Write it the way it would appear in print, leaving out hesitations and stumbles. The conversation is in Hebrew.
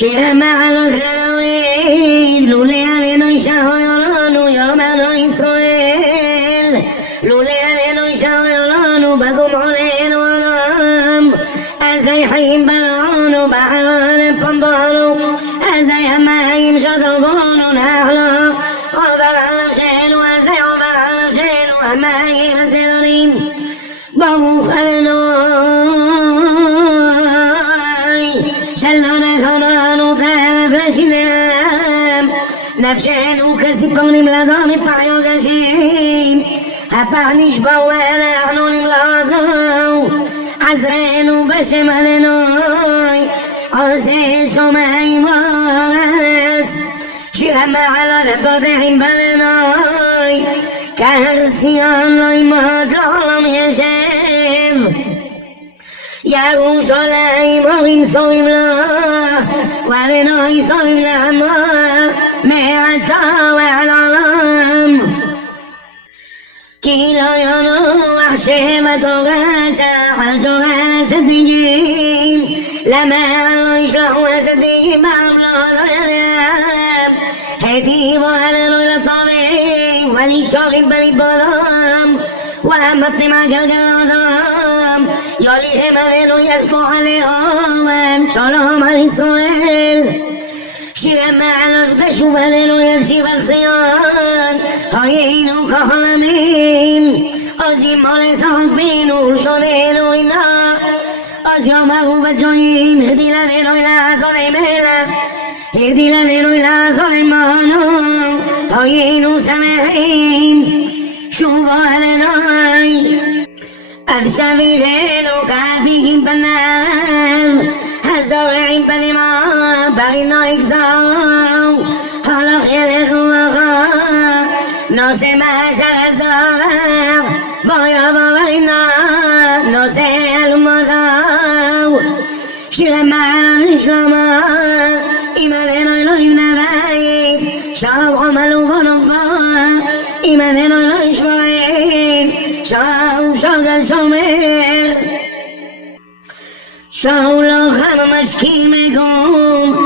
שירה מעלות לאוהד, לולא עלינו ישעו לנו יום ענו ישראל, לולא עלינו ישעו לנו בגום עולנו עולם, אזי חיים בלענו בערן פמבנו, אזי המים שדובנו נחלו, עובר על נפשנו, אזי עובר על נפשנו המים הזרים, ברוך אלוהי שלא נכוננו טרף לשנם, נפשנו כציפור נמלדו מפריו גשים, הפח נשבור ואנחנו נמלדנו, עזרנו בשם אלוהי עושה שמיים וארץ, שיר המעלות הפותחים בלנוי, כהר ציון לא ימות לעולם ישב, ירושלים אורים סובים לו, ולנוי סובים לעמו, מעתה ועד עולם. כי לא ינוח שם התורה שחל תורה לצדיקים, למה לא ישלחו הצדיקים בעם לא ילם, היטיבו עלינו לטובים ולשוכב בליבם, ואמרתם גלגלותם, יוליכם עלינו יספור עליהם שלום על ישראל. שיר המעלות בשוב עלינו יציב על ציון, היינו כחלמים, אז ימול לשחק בינו ולשוננו רינה, אז יאמרו בג'ויים הגדיל עלינו לעשות עמלה, הגדיל עלינו לעשות עמנו, היינו שמחים שובו עלינו, אז שביתנו כאפיקים פניו, הזורעים פנימה ברינו יגזרו, הולך ילך ומחה נושא מהשאר הזורר, בוא יבוא ברינה נושא אלומותיו, שיר המעלות לשלמה, אם עלינו אלוהים נבית, שוב עמלו ונובע, אם עלינו אלוהים שמרים, שוב שוגל שומר, שוב לוחם משכים מגום,